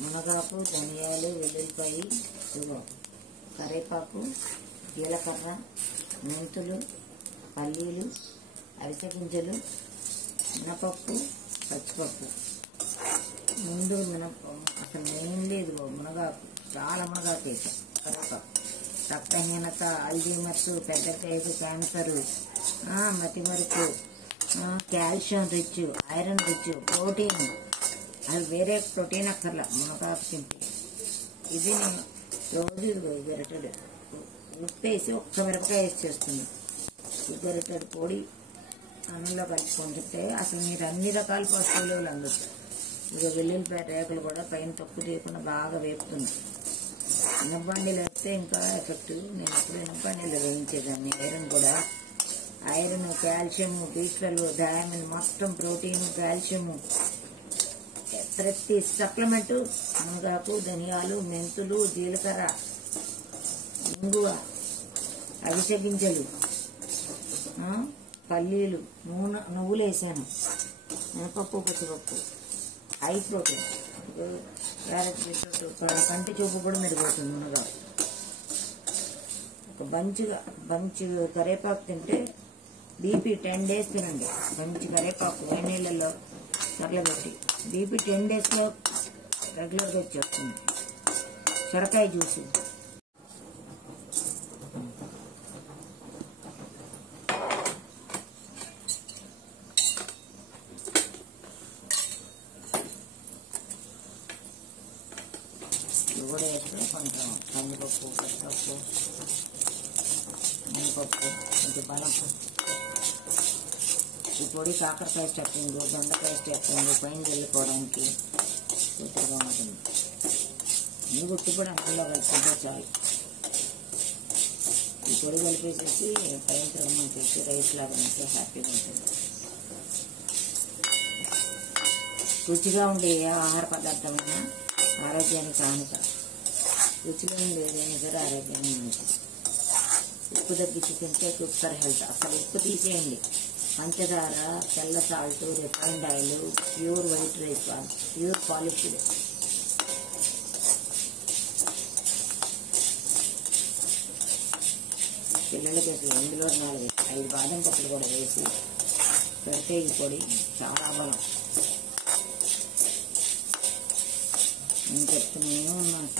మునగాకు, ధనియాలు, వెల్లుల్లిపాయ, కరివేపాకు, జీలకర్ర, మెంతులు, పల్లీలు, అవిసె గింజలు, మినపప్పు, పచ్చిపప్పు. ముందు అసలు మెయిన్లీ ఇదిగో మునగాకు, చాలా మునగాకు వేసాం. కరివేపాకు, రక్తహీనత, అల్జీమర్స్, పెద్ద సైజు క్యాన్సర్, మతిమరుపు, calcium rich, iron rich, protein. అది వేరే ప్రోటీన్ అక్కర్లా మునగాకు తింటే. ఇది నేను రోజు ఇదిగో గరిటెడు ఉప్పేసి ఒక్క మిరపకాయ వేసి చేస్తుంది. ఈ గరిటెడు పొడి అన్నంలో కలుపుకొని తింటే అసలు మీరు అన్ని రకాల పశువులు అందచ్చు. ఇక వెల్లుల్లిపాయ రేకులు కూడా పైన తక్కువ చేయకుండా బాగా వేపుతుంది. ఇనపబండిలు వేస్తే ఇంకా ఎఫెక్టివ్. నేను ఎప్పుడు ఇనపబండిలో వేయించేదాన్ని. ఐరన్, కాల్షియం, బీట్రల్, డయామిన్, మొత్తం ప్రోటీన్, కాల్షియం, ప్రతి సప్లిమెంట్ మునగాకు, ధనియాలు, మెంతులు, జీలకర్ర, ఇంగువ, అవిసె గింజలు, పల్లీలు, నువ్వులు వేసాను, మినపప్పు, పచ్చిపప్పు, హై ప్రోటీన్. క్యారెట్, బీట్రూట్, కంటి చూపు కూడా మెరుగవుతుంది మునగాకు. ఒక బంచి కరివేపాకు తింటే బీపీ 10 days తినండి. బంచి కరివేపాకు వేడి నీళ్ళల్లో చల్లబెట్టి బీపీ 10 days రెగ్యులర్గా వచ్చేస్తుంది. సొరకాయ జ్యూసు, ఇవి కూడా వేస్తే కొంచెం కందిపప్పు, పచ్చిపప్పు, మినపప్పు, కొంచెం బలం. ఈ పొడి కాకరకాయ స్టఫింగ్, దొండకాయ స్టఫింగ్ పైన వెళ్ళిపోవడానికి సూపర్గా ఉంటుంది. ఈ గుట్టి కూడా అందులో కలిపితే చాలు. ఈ పొడి కలిపేసేసి పైన తిరగమని చేసి రైస్ లాగా ఉంటే హ్యాపీగా ఉంటుంది. రుచిగా ఉండే ఏ ఆహార పదార్థమైనా ఆరోగ్యానికి హానిక. రుచిగా ఉండే ఏదైనా సరే ఆరోగ్యానికి మంచిది. ఉప్పు తగ్గించి తింటే గుడ్ ఫర్ హెల్త్. అసలు ఉప్పు తీసేయండి. పంచదార, తెల్ల salt, refined oil, pure white rice, pure polished. పిల్లలకి అసలు ఇందులో 4-5 బాదం పప్పులు కూడా వేసి పెడితే ఈ పొడి చాలా బలం. నేను చెప్తూనే ఉన్నాను.